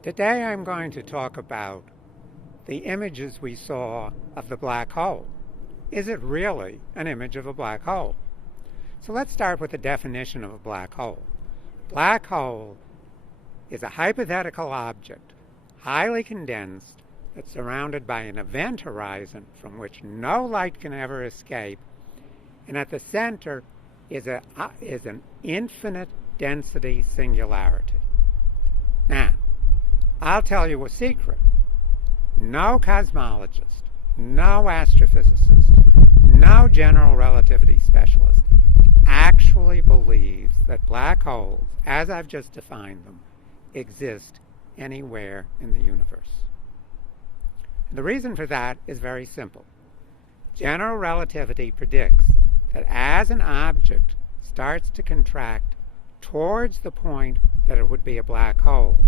Today I'm going to talk about the images we saw of the black hole. Is it really an image of a black hole? So let's start with the definition of a black hole. Black hole is a hypothetical object, highly condensed, that's surrounded by an event horizon from which no light can ever escape, and at the center is an infinite density singularity. Now, I'll tell you a secret. No cosmologist, no astrophysicist, no general relativity specialist actually believes that black holes, as I've just defined them, exist anywhere in the universe. The reason for that is very simple. General relativity predicts that as an object starts to contract towards the point that it would be a black hole,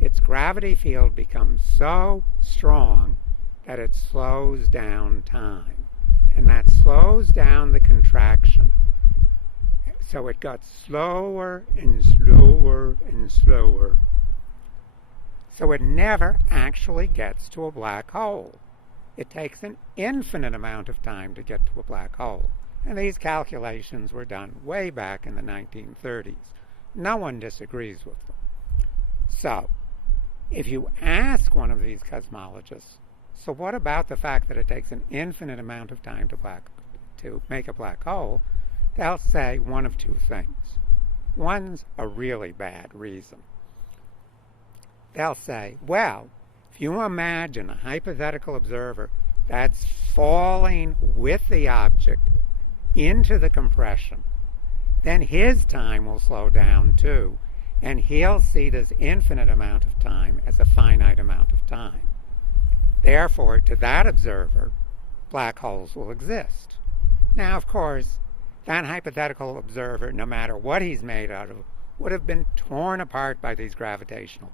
its gravity field becomes so strong that it slows down time. And that slows down the contraction. So it got slower and slower and slower. So it never actually gets to a black hole. It takes an infinite amount of time to get to a black hole. And these calculations were done way back in the 1930s. No one disagrees with them. So, if you ask one of these cosmologists, so what about the fact that it takes an infinite amount of time to make a black hole, they'll say one of two things. One's a really bad reason. They'll say, well, if you imagine a hypothetical observer that's falling with the object into the compression, then his time will slow down too, and he'll see this infinite amount of time as a finite amount of time. Therefore, to that observer, black holes will exist. Now, of course, that hypothetical observer, no matter what he's made out of, would have been torn apart by these gravitational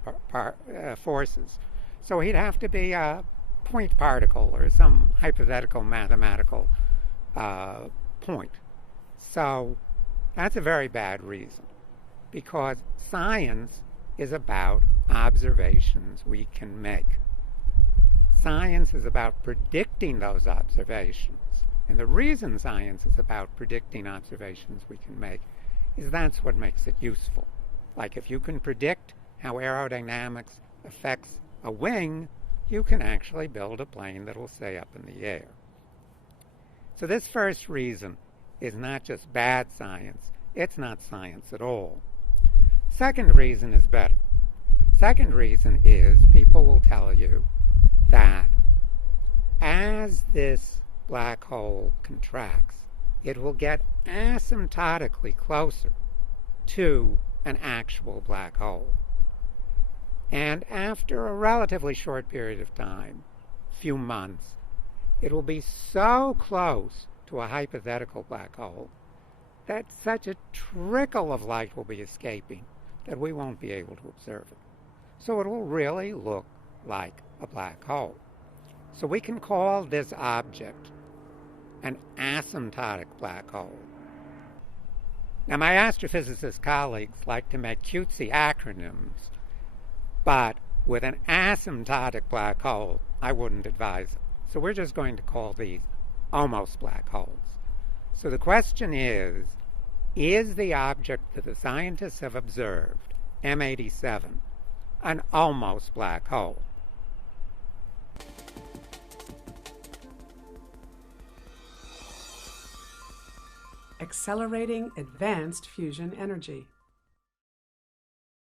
forces. So he'd have to be a point particle or some hypothetical mathematical point. So that's a very bad reason, because science is about observations we can make. Science is about predicting those observations. And the reason science is about predicting observations we can make is that's what makes it useful. Like if you can predict how aerodynamics affects a wing, you can actually build a plane that will stay up in the air. So this first reason is not just bad science, it's not science at all. Second reason is better. Second reason is people will tell you that as this black hole contracts, it will get asymptotically closer to an actual black hole. And after a relatively short period of time, few months, it will be so close to a hypothetical black hole that such a trickle of light will be escaping that we won't be able to observe it. So it will really look like a black hole. So we can call this object an asymptotic black hole. Now, my astrophysicist colleagues like to make cutesy acronyms, but with an asymptotic black hole, I wouldn't advise it. So we're just going to call these almost black holes. So the question is the object that the scientists have observed, M87, an almost black hole? Accelerating advanced fusion energy.